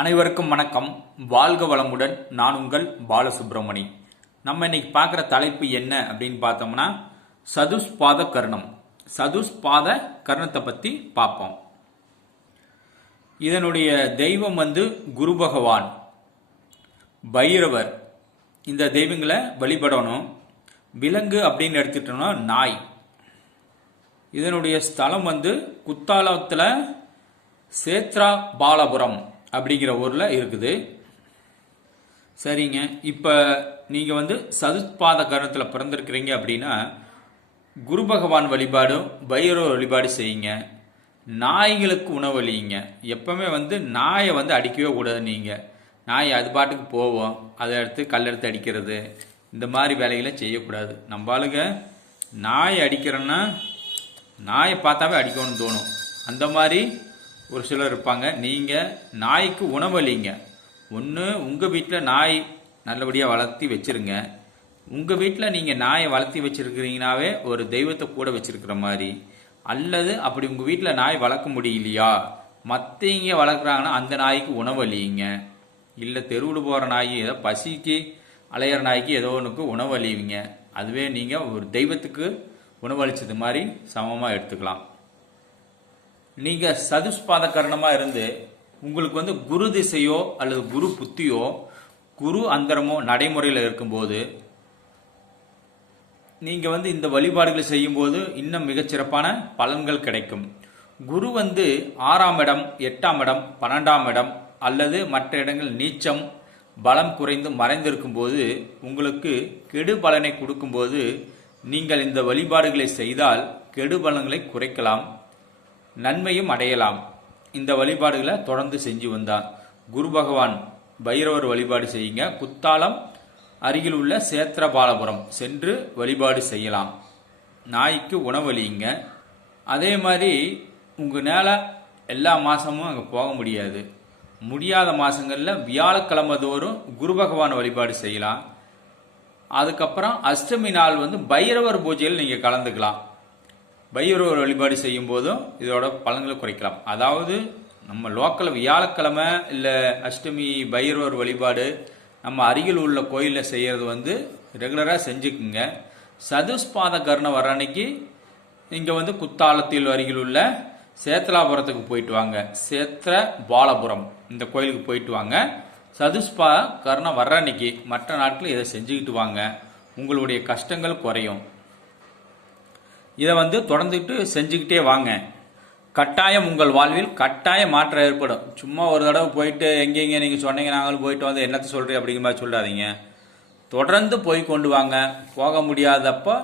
அனைவருக்கும் வணக்கம். வாழ்க வளமுடன். நான் உங்கள் பாலசுப்ரமணி. நம்ம இன்னைக்கு பார்க்குற தலைப்பு என்ன அப்படின்னு பார்த்தோம்னா சதுஷ்பாத கர்ணம். சதுஷ்பாத கர்ணத்தை பற்றி பார்ப்போம். இதனுடைய தெய்வம் குரு பகவான், பைரவர். இந்த தெய்வங்களை வழிபடணும். விலங்கு அப்படின்னு எடுத்துட்டோம்னா நாய். இதனுடைய ஸ்தலம் குத்தாலத்தில் சேத்ரா பாலபுரம் அப்படிங்கிற ஊரில் இருக்குது. சரிங்க, இப்போ நீங்கள் சதுஷ்பாத கர்ணத்தில் பிறந்திருக்கிறீங்க அப்படின்னா குரு பகவான் வழிபாடும் பைரவ வழிபாடு செய்யுங்க. நாய்களுக்கு உணவளியுங்க. எப்பவுமே நாயை அடிக்கவே கூடாது. நீங்கள் நாய் அது பாட்டுக்கு போவோம், அதை எடுத்து கல்லெடுத்து அடிக்கிறது, இந்த மாதிரி வேலைகளை செய்யக்கூடாது. நம்மளுங்க நாயை அடிக்கிறோன்னா நாயை பார்த்தாவே அடிக்கணும்னு தோணும். அந்த மாதிரி ஒரு சிலர் இருப்பாங்க. நீங்கள் நாய்க்கு உணவளிங்க. ஒன்று உங்கள் வீட்டில் நாய் நல்லபடியாக வளர்த்தி வச்சுருங்க. உங்கள் வீட்டில் நீங்கள் நாயை வளர்த்தி வச்சுருக்கிறீங்கனாவே ஒரு தெய்வத்தை கூட வச்சுருக்கிற மாதிரி. அல்லது அப்படி உங்கள் வீட்டில் நாய் வளர்க்க முடியலையா, மற்றவங்க வளர்க்குறாங்கன்னா அந்த நாய்க்கு உணவளியுங்க. இல்லை தெருவில் போகிற நாய், ஏதோ பசிக்கு அலையிற நாய்க்கு ஏதோ ஒன்றுக்கு உணவளிவிங்க. அதுவே நீங்கள் ஒரு தெய்வத்துக்கு உணவளித்தது மாதிரி சமமாக எடுத்துக்கலாம். நீங்கள் சதுஷ்பாத கர்ணமாக இருந்து உங்களுக்கு குரு திசையோ அல்லது குரு புத்தியோ குரு அந்தரமோ நடைமுறையில் இருக்கும்போது நீங்கள் இந்த வழிபாடுகளை செய்யும்போது இன்னும் மிகச்சிறப்பான பலன்கள் கிடைக்கும். குரு 6ஆம் இடம், 8ஆம் இடம், 12ஆம் இடம் அல்லது மற்ற இடங்கள் நீச்சம் பலம் குறைந்து மறைந்திருக்கும் போது உங்களுக்கு கெடு பலனை கொடுக்கும்போது நீங்கள் இந்த வழிபாடுகளை செய்தால் கெடு பலன்களை குறைக்கலாம், நன்மையும் அடையலாம். இந்த வழிபாடுகளை தொடர்ந்து செஞ்சு வந்தார். குரு பகவான் பைரவர் வழிபாடு செய்யுங்க. குத்தாலம் அருகில் உள்ள சேத்திரபாலபுரம் சென்று வழிபாடு செய்யலாம். நாய்க்கு உணவளியுங்க. அதே மாதிரி உங்களால் எல்லா மாதமும் அங்கே போக முடியாது. முடியாத மாதங்களில் வியாழக்கிழமை தோறும் குரு பகவான் வழிபாடு செய்யலாம். அதுக்கப்புறம் அஷ்டமி நாள் பைரவர் பூஜையில் நீங்கள் கலந்துக்கலாம். பைரவர் வழிபாடு செய்யும் போதும் இதோட பலன்களை குறைக்கலாம். அதாவது நம்ம லோக்கல் வியாழக்கிழமை இல்லை அஷ்டமி பைரவர் வழிபாடு நம்ம அருகில் உள்ள கோயிலில் செய்கிறது ரெகுலராக செஞ்சுக்குங்க. சதுஷ்பாத கர்ணம் வர அன்னைக்கு இங்கே குத்தாலத்தில் அருகில் உள்ள சேத்ராபுரத்துக்கு போயிட்டு வாங்க. சேத்திர பாலபுரம் இந்த கோயிலுக்கு போயிட்டு வாங்க. சதுஷ்பாத கர்ணம் வர்ற அன்னைக்கு மற்ற நாட்களில் இதை செஞ்சுக்கிட்டு வாங்க. உங்களுடைய கஷ்டங்கள் குறையும். இதை தொடர்ந்துட்டு செஞ்சுக்கிட்டே வாங்க. கட்டாயம் உங்கள் வாழ்வில் கட்டாய மாற்றம் ஏற்படும். சும்மா ஒரு தடவை போயிட்டு எங்கெங்கே நீங்கள் சொன்னீங்க நாங்களும் போயிட்டு என்னத்தை சொல்கிறேன் அப்படிங்கிற மாதிரி சொல்லாதீங்க. தொடர்ந்து போய் கொண்டு வாங்க. போக முடியாதப்போ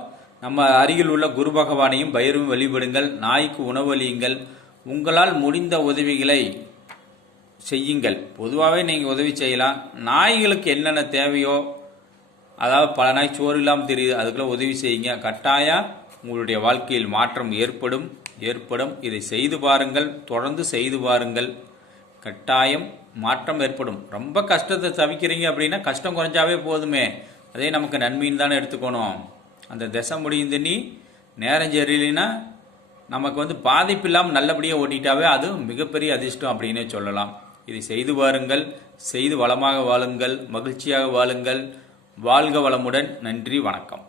நம்ம அருகில் உள்ள குரு பகவானையும் பைரவும் வழிபடுங்கள். நாய்க்கு உணவளியுங்கள். உங்களால் முடிந்த உதவிகளை செய்யுங்கள். பொதுவாகவே நீங்கள் உதவி செய்யலாம். நாய்களுக்கு என்னென்ன தேவையோ, அதாவது பல நாய் சோறு இல்லாமல் தெரியுது, அதுக்குள்ள உதவி செய்யுங்க. கட்டாயம் உங்களுடைய வாழ்க்கையில் மாற்றம் ஏற்படும். இதை செய்து பாருங்கள். தொடர்ந்து செய்து பாருங்கள். கட்டாயம் மாற்றம் ஏற்படும். ரொம்ப கஷ்டத்தை தவிக்கிறீங்க அப்படின்னா கஷ்டம் குறைஞ்சாவே போதுமே, அதே நமக்கு நன்மைன்னு தானே எடுத்துக்கணும். அந்த திசை முடிந்து நீ நேரம் சரியில்லைன்னா நமக்கு பாதிப்பு இல்லாமல் நல்லபடியாக ஓட்டிட்டாவே அது மிகப்பெரிய அதிர்ஷ்டம் அப்படின்னே சொல்லலாம். இதை செய்து பாருங்கள். செய்து வளமாக வாழுங்கள், மகிழ்ச்சியாக வாழுங்கள். வாழ்க வளமுடன். நன்றி, வணக்கம்.